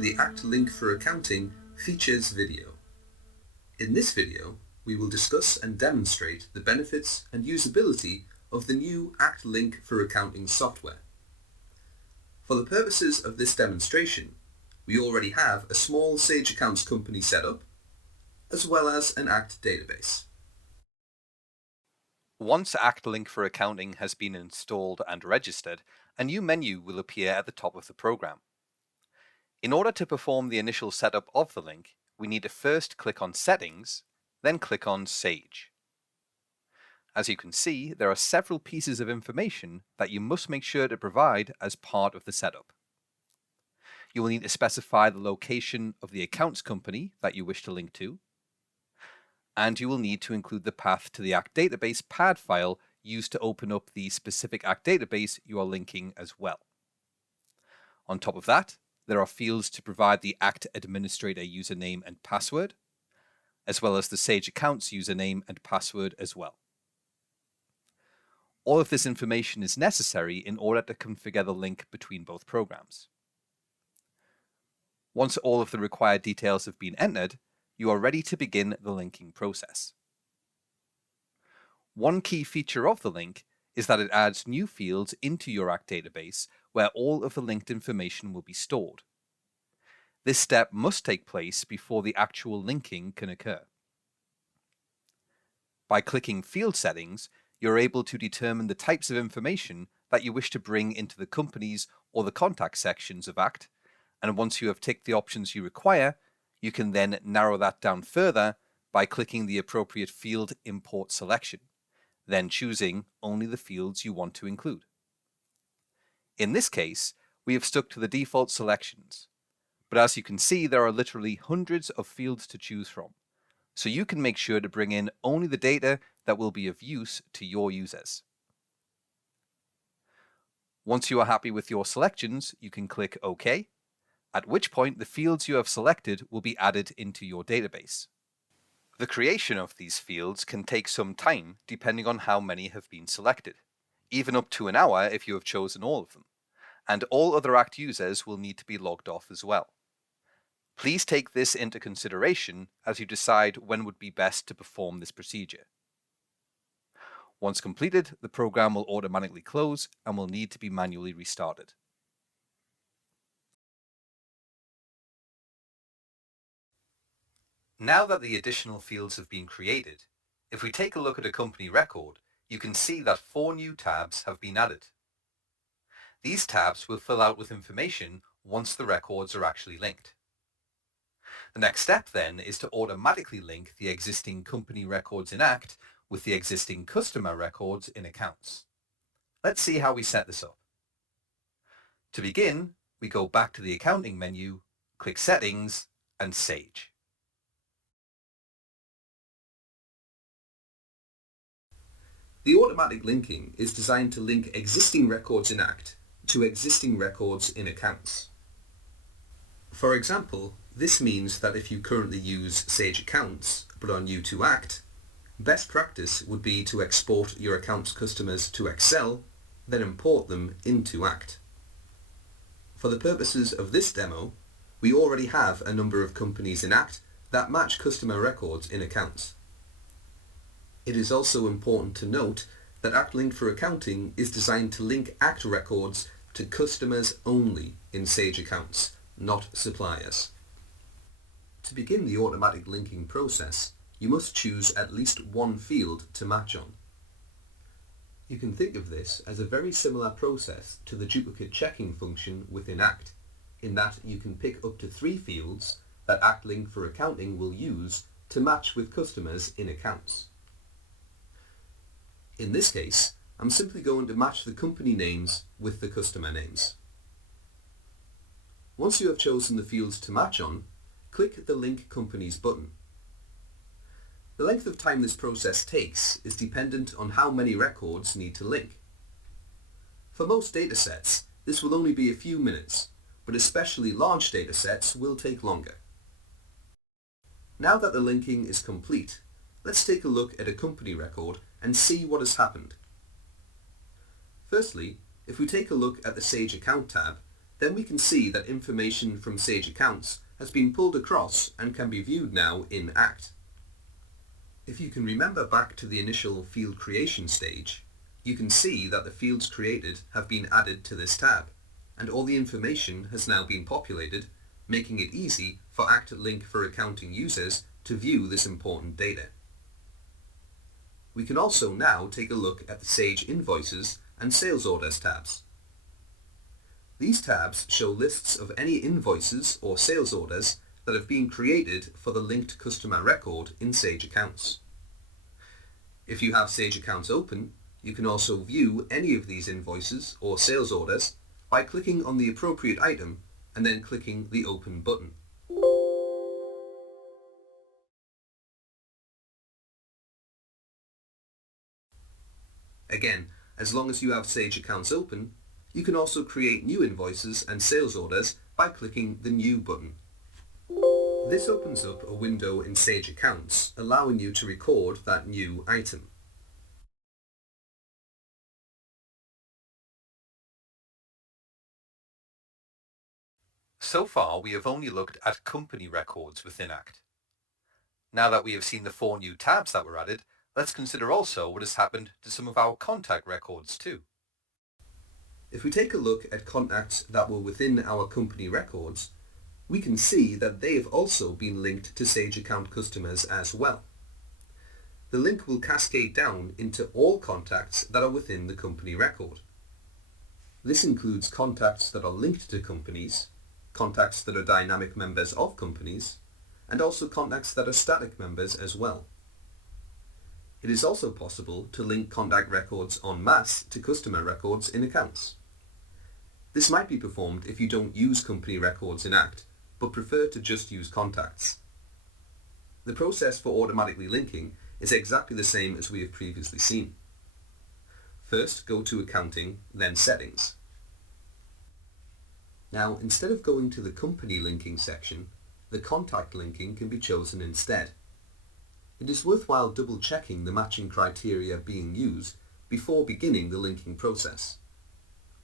to the ACT link for accounting features video. In this video, we will discuss and demonstrate the benefits and usability of the new ACT link for accounting software. For the purposes of this demonstration, we already have a small Sage Accounts company set up, as well as an ACT database. Once ACT Link for Accounting has been installed and registered, a new menu will appear at the top of the program. In order to perform the initial setup of the link, we need to first click on Settings, then click on Sage. As you can see, there are several pieces of information that you must make sure to provide as part of the setup. You will need to specify the location of the accounts company that you wish to link to, and you will need to include the path to the ACT database PAD file used to open up the specific ACT database you are linking as well. On top of that, there are fields to provide the ACT administrator username and password, as well as the Sage Accounts username and password as well. All of this information is necessary in order to configure the link between both programs. Once all of the required details have been entered, you are ready to begin the linking process. One key feature of the link is that it adds new fields into your ACT database where all of the linked information will be stored. This step must take place before the actual linking can occur. By clicking Field Settings, you're able to determine the types of information that you wish to bring into the companies or the contact sections of ACT, and once you have ticked the options you require, you can then narrow that down further by clicking the appropriate field import selection, then choosing only the fields you want to include. In this case, we have stuck to the default selections, but as you can see, there are literally hundreds of fields to choose from, so you can make sure to bring in only the data that will be of use to your users. Once you are happy with your selections, you can click OK, at which point the fields you have selected will be added into your database. The creation of these fields can take some time depending on how many have been selected, even up to an hour if you have chosen all of them, and all other ACT users will need to be logged off as well. Please take this into consideration as you decide when would be best to perform this procedure. Once completed, the program will automatically close and will need to be manually restarted. Now that the additional fields have been created, if we take a look at a company record, you can see that 4 new tabs have been added. These tabs will fill out with information once the records are actually linked. The next step then is to automatically link the existing company records in ACT with the existing customer records in Accounts. Let's see how we set this up. To begin, we go back to the Accounting menu, click Settings, and Sage. The automatic linking is designed to link existing records in ACT to existing records in Accounts. For example, this means that if you currently use Sage Accounts but are new to ACT, best practice would be to export your Accounts customers to Excel, then import them into ACT. For the purposes of this demo, we already have a number of companies in ACT that match customer records in Accounts. It is also important to note that ACT Link for Accounting is designed to link ACT records to customers only in Sage Accounts, not suppliers. To begin the automatic linking process, you must choose at least one field to match on. You can think of this as a very similar process to the duplicate checking function within ACT, in that you can pick up to 3 fields that ACT Link for Accounting will use to match with customers in Accounts. In this case, I'm simply going to match the company names with the customer names. Once you have chosen the fields to match on, click the Link Companies button. The length of time this process takes is dependent on how many records need to link. For most datasets, this will only be a few minutes, but especially large datasets will take longer. Now that the linking is complete, let's take a look at a company record and see what has happened. Firstly, if we take a look at the Sage Account tab, then we can see that information from Sage Accounts has been pulled across and can be viewed now in ACT. If you can remember back to the initial field creation stage, you can see that the fields created have been added to this tab, and all the information has now been populated, making it easy for ACT Link for Accounting users to view this important data. We can also now take a look at the Sage Invoices and Sales Orders tabs. These tabs show lists of any invoices or sales orders that have been created for the linked customer record in Sage Accounts. If you have Sage Accounts open, you can also view any of these invoices or sales orders by clicking on the appropriate item and then clicking the Open button. Again, as long as you have Sage Accounts open, you can also create new invoices and sales orders by clicking the New button. This opens up a window in Sage Accounts, allowing you to record that new item. So far, we have only looked at company records within ACT. Now that we have seen the 4 new tabs that were added, let's consider also what has happened to some of our contact records too. If we take a look at contacts that were within our company records, we can see that they have also been linked to Sage Account customers as well. The link will cascade down into all contacts that are within the company record. This includes contacts that are linked to companies, contacts that are dynamic members of companies, and also contacts that are static members as well. It is also possible to link contact records en masse to customer records in Accounts. This might be performed if you don't use company records in ACT, but prefer to just use contacts. The process for automatically linking is exactly the same as we have previously seen. First, go to Accounting, then Settings. Now, instead of going to the company linking section, the contact linking can be chosen instead. It is worthwhile double-checking the matching criteria being used before beginning the linking process.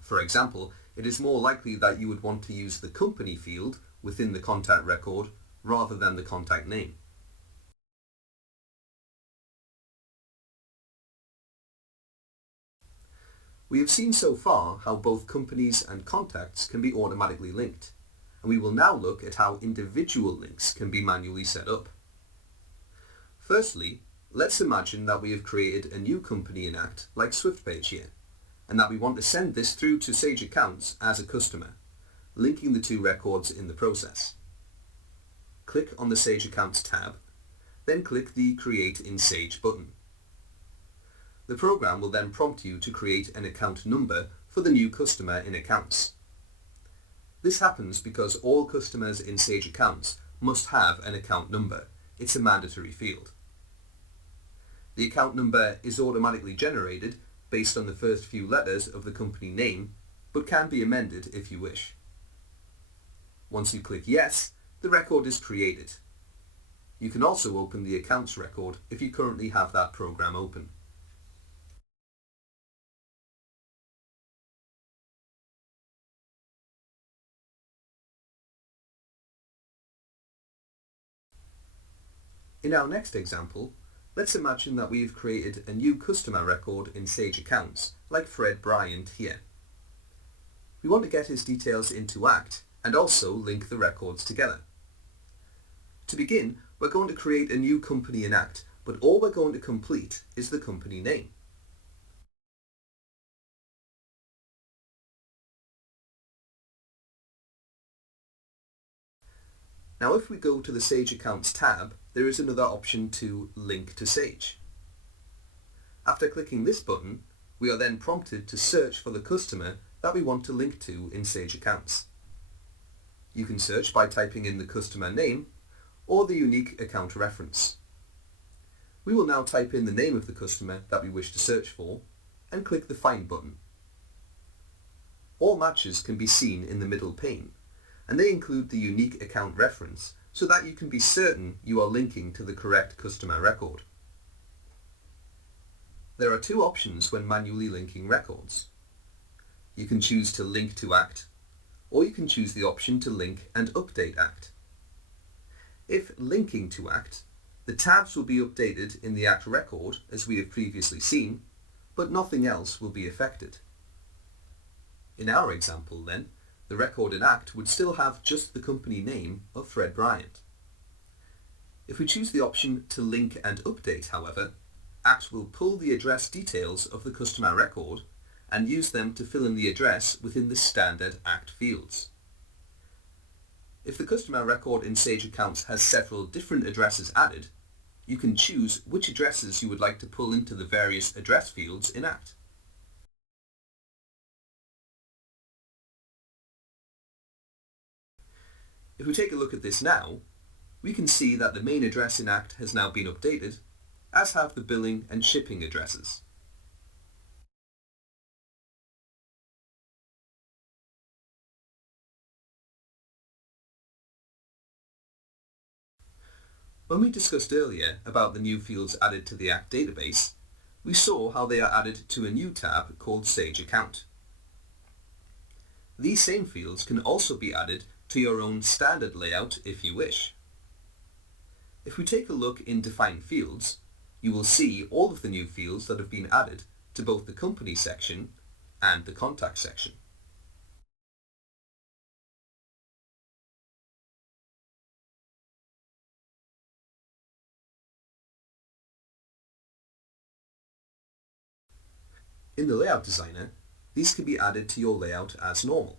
For example, it is more likely that you would want to use the company field within the contact record rather than the contact name. We have seen so far how both companies and contacts can be automatically linked, and we will now look at how individual links can be manually set up. Firstly, let's imagine that we have created a new company in ACT like SwiftPage here, and that we want to send this through to Sage Accounts as a customer, linking the two records in the process. Click on the Sage Accounts tab, then click the Create in Sage button. The program will then prompt you to create an account number for the new customer in Accounts. This happens because all customers in Sage Accounts must have an account number. It's a mandatory field. The account number is automatically generated based on the first few letters of the company name, but can be amended if you wish. Once you click Yes, the record is created. You can also open the Accounts record if you currently have that program open. In our next example, let's imagine that we've created a new customer record in Sage Accounts, like Fred Bryant here. We want to get his details into ACT and also link the records together. To begin, we're going to create a new company in ACT, but all we're going to complete is the company name. Now if we go to the Sage Accounts tab, there is another option to link to Sage. After clicking this button, we are then prompted to search for the customer that we want to link to in Sage Accounts. You can search by typing in the customer name or the unique account reference. We will now type in the name of the customer that we wish to search for and click the Find button. All matches can be seen in the middle pane, and they include the unique account reference so that you can be certain you are linking to the correct customer record. There are two options when manually linking records. You can choose to link to ACT, or you can choose the option to link and update ACT. If linking to ACT, the tabs will be updated in the ACT record as we have previously seen, but nothing else will be affected. In our example then, the record in ACT would still have just the company name of Fred Bryant. If we choose the option to link and update, however, ACT will pull the address details of the customer record and use them to fill in the address within the standard ACT fields. If the customer record in Sage Accounts has several different addresses added, you can choose which addresses you would like to pull into the various address fields in ACT. If we take a look at this now, we can see that the main address in ACT has now been updated, as have the billing and shipping addresses. When we discussed earlier about the new fields added to the ACT database, we saw how they are added to a new tab called Sage Account. These same fields can also be added to your own standard layout if you wish. If we take a look in Define Fields, you will see all of the new fields that have been added to both the Company section and the Contact section. In the Layout Designer, these can be added to your layout as normal.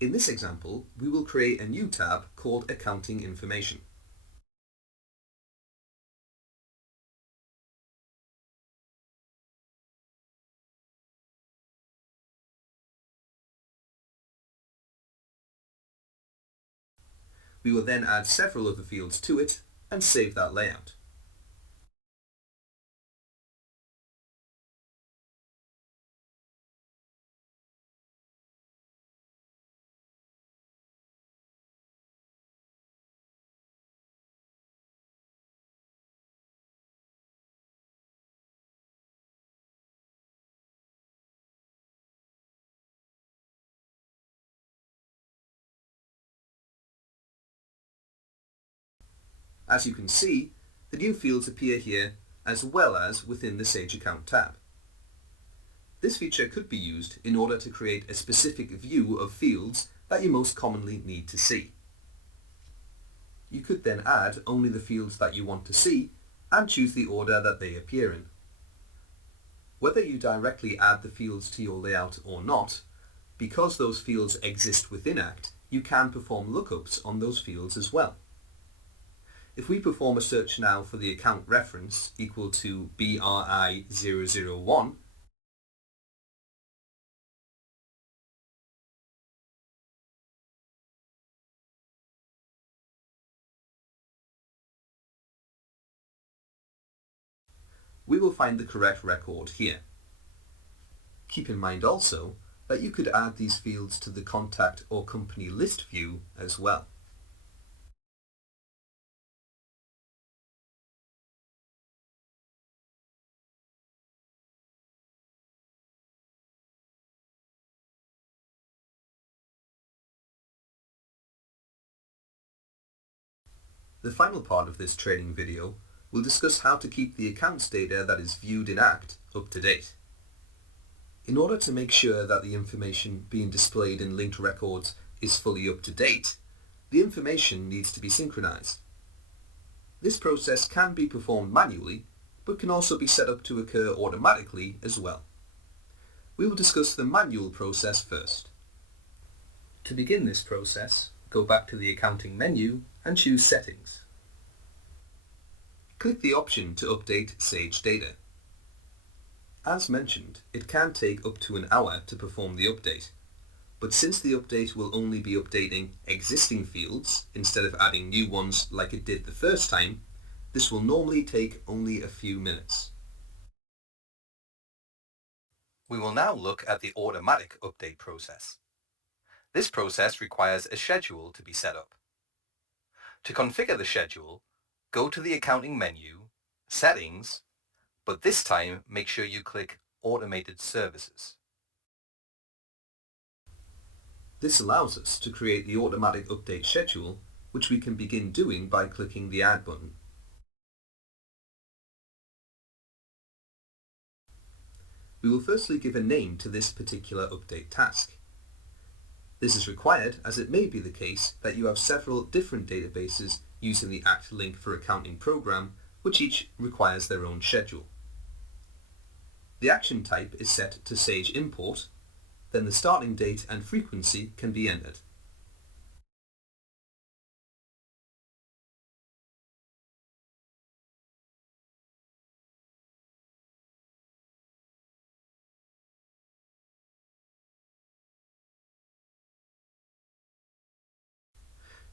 In this example, we will create a new tab called Accounting Information. We will then add several other fields to it and save that layout. As you can see, the new fields appear here as well as within the Sage Account tab. This feature could be used in order to create a specific view of fields that you most commonly need to see. You could then add only the fields that you want to see and choose the order that they appear in. Whether you directly add the fields to your layout or not, because those fields exist within ACT, you can perform lookups on those fields as well. If we perform a search now for the account reference equal to BRI001, we will find the correct record here. Keep in mind also that you could add these fields to the contact or company list view as well. The final part of this training video will discuss how to keep the accounts data that is viewed in ACT up to date. In order to make sure that the information being displayed in linked records is fully up to date, the information needs to be synchronized. This process can be performed manually, but can also be set up to occur automatically as well. We will discuss the manual process first. To begin this process, go back to the Accounting menu and choose Settings. Click the option to update Sage data. As mentioned, it can take up to an hour to perform the update, but since the update will only be updating existing fields instead of adding new ones like it did the first time, this will normally take only a few minutes. We will now look at the automatic update process. This process requires a schedule to be set up. To configure the schedule, go to the Accounting menu, Settings, but this time make sure you click automated services. This allows us to create the automatic update schedule, which we can begin doing by clicking the Add button. We will firstly give a name to this particular update task. This is required as it may be the case that you have several different databases using the ACT Link for Accounting program, which each requires their own schedule. The action type is set to Sage Import, then the starting date and frequency can be entered.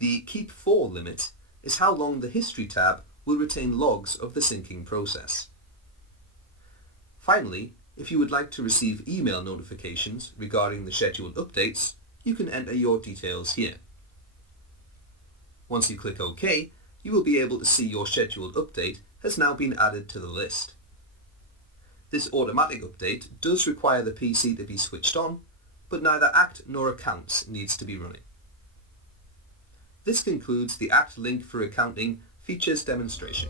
The Keep For limit is how long the History tab will retain logs of the syncing process. Finally, if you would like to receive email notifications regarding the scheduled updates, you can enter your details here. Once you click OK, you will be able to see your scheduled update has now been added to the list. This automatic update does require the PC to be switched on, but neither ACT nor Accounts needs to be running. This concludes the ACT Link for Accounting features demonstration.